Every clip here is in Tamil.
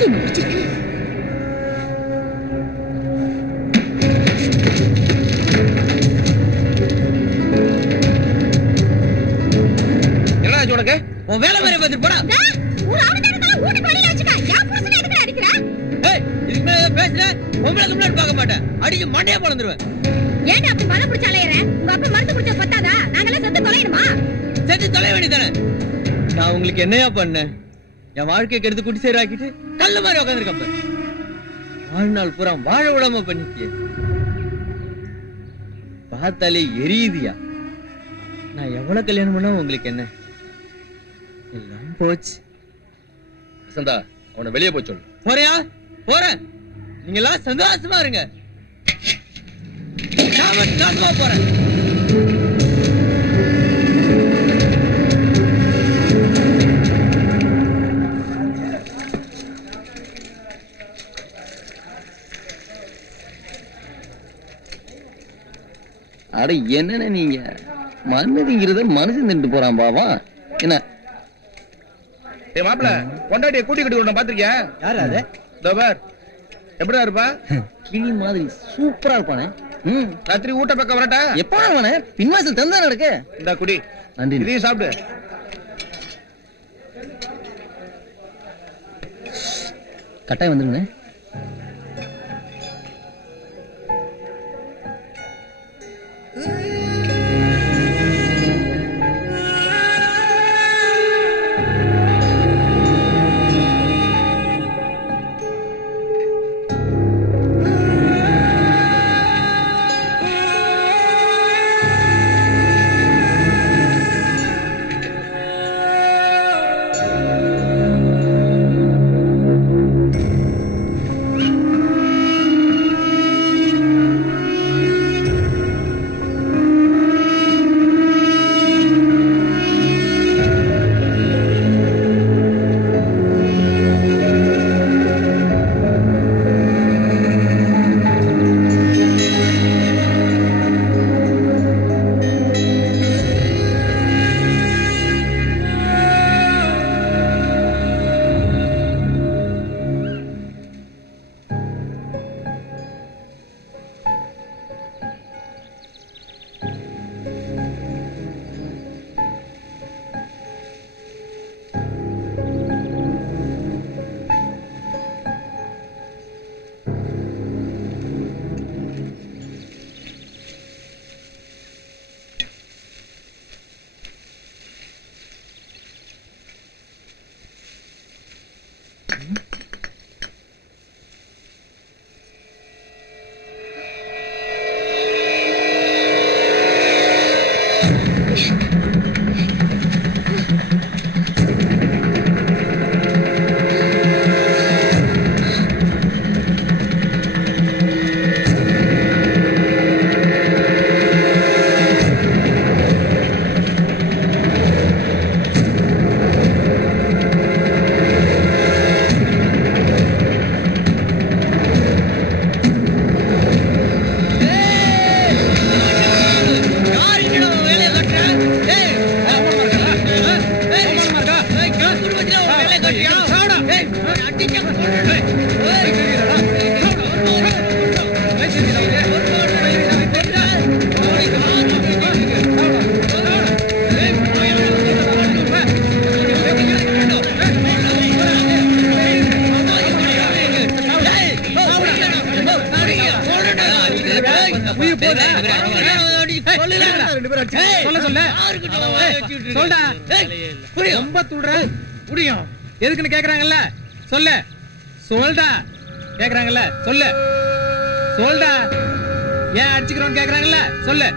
என்ன உனக்கு உன் வேலை வேற பார்த்துட்டு போடா. ஒரு ஆளுதானே ஊட்டி வழியில வச்சுக்க. யா புருஷனை எதுக்கு அடிக்கிறா? ஏய் இதுக்கு மேல பேசுறேன் உங்களுக்கு முன்னாடி பார்க்க மாட்டேன். அடிச்சு மண்டையா பொளந்துருவேன். ஏன் அப்படி மலை பிடிச்ச அலையற? உங்க அப்பா மருந்து குடிச்ச பத்தாதா? நாங்கெல்லாம் செத்து தொலையணுமா? செத்து தொலைய வேண்டியதானே. நான் உங்களுக்கு என்னையா பண்ணேன்? என் வாழ்க்கைக்கு எடுத்து குடி சேராக்கிட்டு கல்ல மாதிரி உட்காந்துருக்கப்ப வாழ்நாள் பூரா வாழ விடாம பண்ணிட்டிய. பார்த்தாலே எரியுதியா. நான் எவ்வளவு கல்யாணம் பண்ணா உங்களுக்கு என்ன? எல்லாம் போச்சு. வசந்தா அவனை வெளியே போய் சொல்லு. போறியா? போறேன். நீங்க எல்லாம் சந்தோஷமா இருங்க. நான் போறேன். அட என்னன்னு நீங்க மனுதிங்கிறத மனுஷன் தின்ட்டு போறான் பாவா. என்ன மாப்பிள்ள கொண்டாட்டிய கூட்டி கட்டி பாத்திருக்கியா? யாரு அது? எப்படிதான் இருப்பா? கிளி மாதிரி சூப்பரா இருப்பானே. ராத்திரி ஊட்ட பக்கம் வரட்டா? எப்ப அவனே பின்வாசல் தந்தா நடக்க. இந்த குடி நன்றி. இதையும் சாப்பிடு. கட்டாயம் வந்துருங்க. எதுக்குன்னு கேக்குறாங்கல்ல சொல்லு. சொல்டா கேக்குறாங்கல்ல சொல்லு. சொல்டா ஏன் அடிச்சுக்கிறோன்னு கேக்குறாங்கல்ல சொல்லு.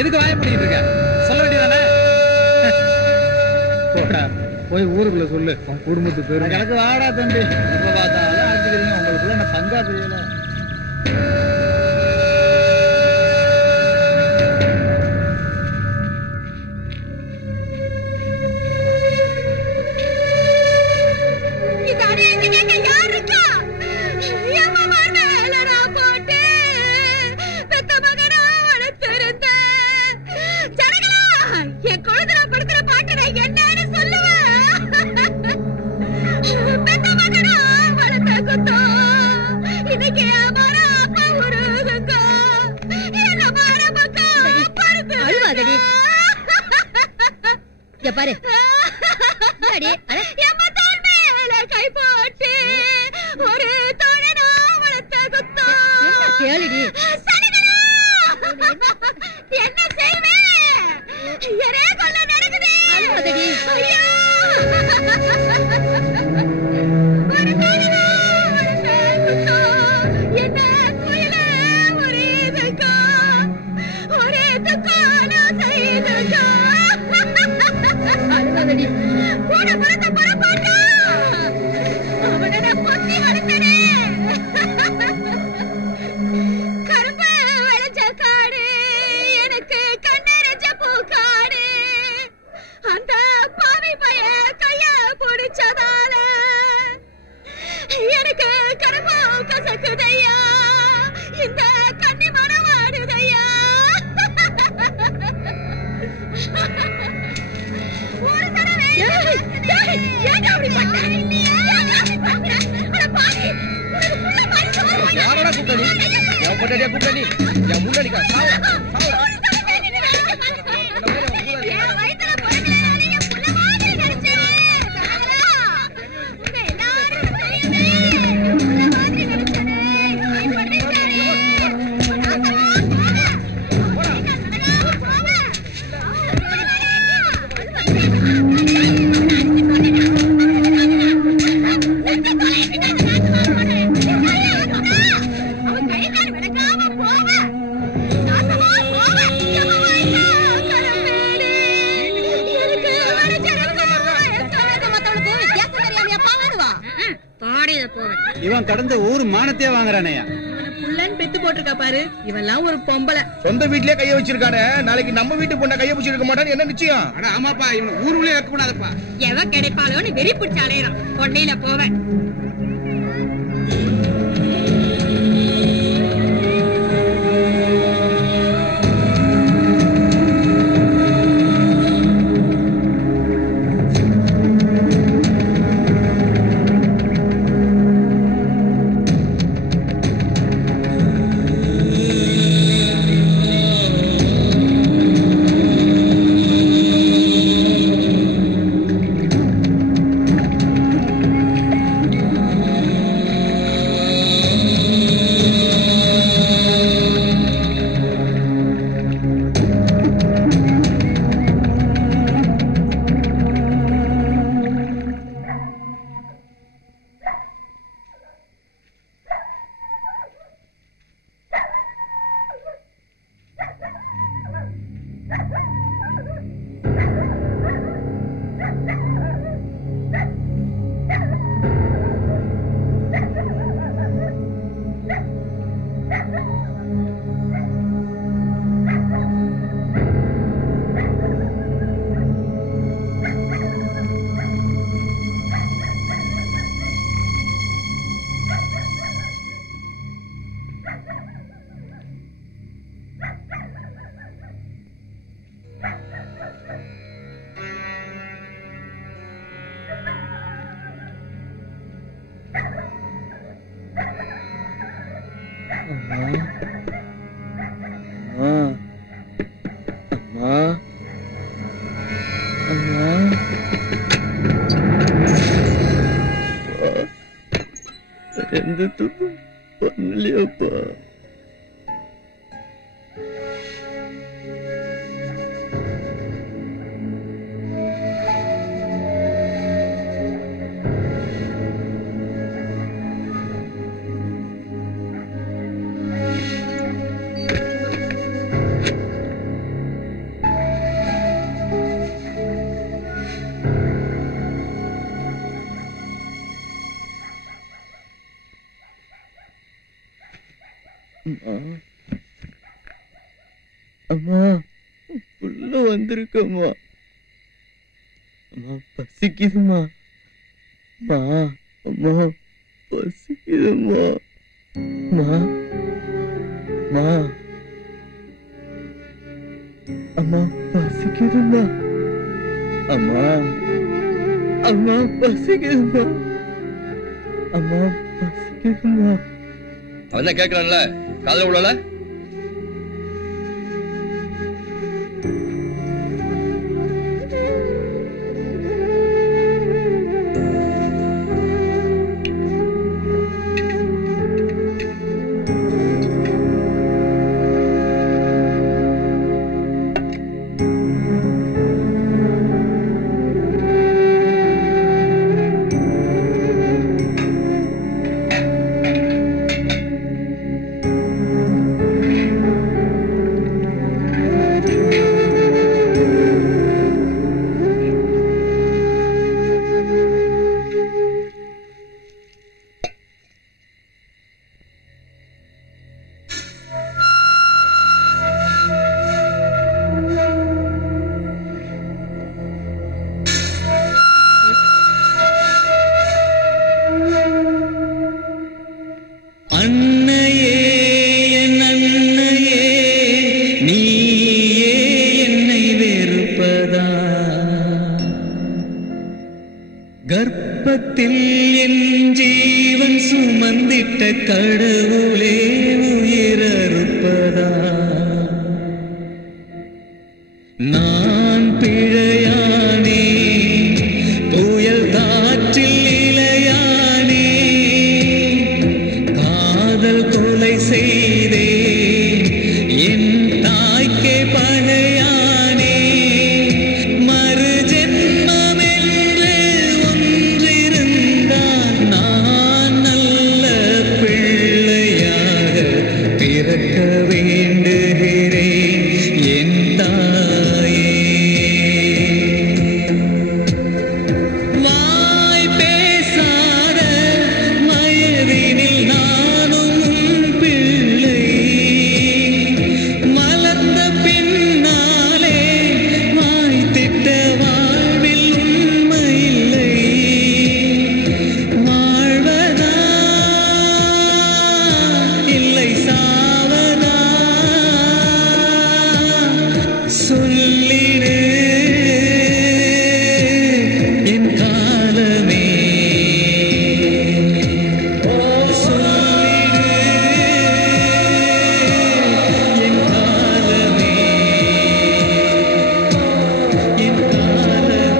எதுக்கு வாய பண்ணிட்டு இருக்க? சொல்ல வேண்டியதானே. போடா போய் ஊருக்குள்ள சொல்லு உன் குடும்பத்து பேரு. எனக்கு வாடா தம்பி. இப்ப பார்த்தாலும் அடிச்சுக்கிறீங்க. உங்களுக்குள்ள என்ன பங்கா தெரியல. பெத்த மகனா பாரு கை போட்டு ஒரு தோழனா வளர்த்த குத்தம் கேளுடி என்ன செய்வேன் எரே கொல்ல நடக்குது ஐயோ ஒரு தோழனா வளர்த்த குத்தம் என்ன குயில ஒரே துக்கம் நான் செய்துக்கோ கூட பிறந்த பரப்பாட்டா அவனை பொத்தி வளர்த்தனே கரும்பு விளைச்ச காடு எனக்கு கண்ணறிஞ்ச பூக்காடு அந்த பாவி பய கைய பிடிச்சதால எனக்கு கரும்பு கசக்குதையா இந்த கண்ணி மனம் ஆடுதையா ஒரு தடவை ஏன் அப்படி பண்ண யாரடா கூப்பிட்டா நீ என் பொண்டாட்டியா கூப்பிட்டா நீ என் முன்னாடிக்கா இவன் கடந்த ஊர் மானத்தையே வாங்குறானேயா புள்ளன் பெத்து போட்டிருக்கா பாரு இவெல்லாம் ஒரு பொம்பளை சொந்த வீட்லயே கைய வச்சிருக்கானே நாளைக்கு நம்ம வீட்டு பொண்ண கைய பிடிச்சிருக்க மாட்டான்னு என்ன நிச்சயம் அட ஆமாப்பா இவன் ஊருக்குள்ளே வைக்க கூடாதுப்பா எவ கிடைப்பாளோன்னு வெறி பிடிச்ச அலையறான் கொண்டையில போவேன் பண்ணலையாப்பா அம்மா உள்ள வந்திருக்கம்மா அம்மா பசிக்குதுமா அம்மா அம்மா பசிக்குதுமா அம்மா அம்மா அம்மா பசிக்குதுமா அம்மா அம்மா பசிக்குதுமா அம்மா பசிக்குதுமா அவன் தான் கேட்கறான்ல காலைல உள்ளல இருப்பதா கர்ப்பத்தில் என் ஜீவன் சுமந்திட்ட கடவுளே உயிரறுப்பதா நான் பிழையானே புயல் காற்றில் இளையானே காதல் கொலை செய்தே என் தாய்க்கே பகையானே மறு ஜென்மமென்று ஒன்றிருந்தால் நான் நல்ல பிள்ளையாக பிறக்க வேண்டுகிறேன் என் தாயே வாய் பேசாத வயதினில் நானும் உன் பிள்ளை மலர்ந்த பின்னாலே வாய்த்திட்ட வாழ்வில் உண்மையில்லை வாழ்வதா இல்லை சாவதா சொல்லிடு என் காலமே சொல்லிடு என் காலமே என் காலமே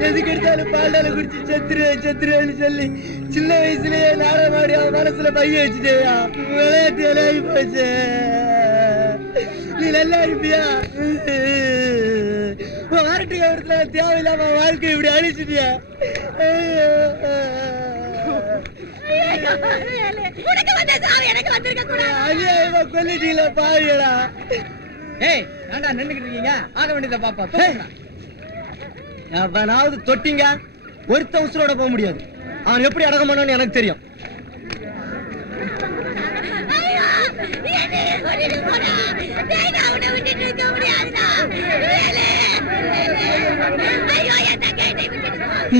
எதுக்கு எடுத்தாலும் பால்டால குடிச்சு செத்துருவேன்னு சொல்லி சின்ன வயசுலயே நாடகமாடி அவன் மனசுல பைய வச்சுட்டேயா விளையாட்டு விளையாடி போச்சு நீ நல்லா இருப்பியா வாரட்டு கவரத்துல தேவையில்லாம வாழ்க்கை இப்படி அழிச்சிட்டியா அநியாயமா கொல்லிட்டீங்களா பாவியடா ஏய் ஏன்டா நின்னுக்கிட்டு இருக்கீங்க ஆக வேண்டியதை பாப்பா அவனாவது தொட்டிங்க ஒருத்த உசுரோட போக முடியாது அவன் எப்படி அடக்கம் பண்ணணும்னு எனக்கு தெரியும்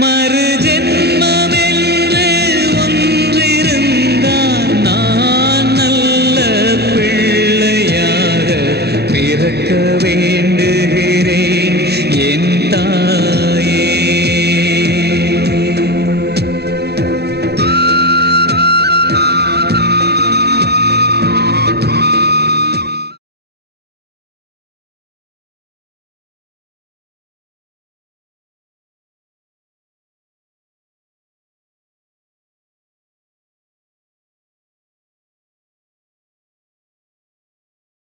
மறு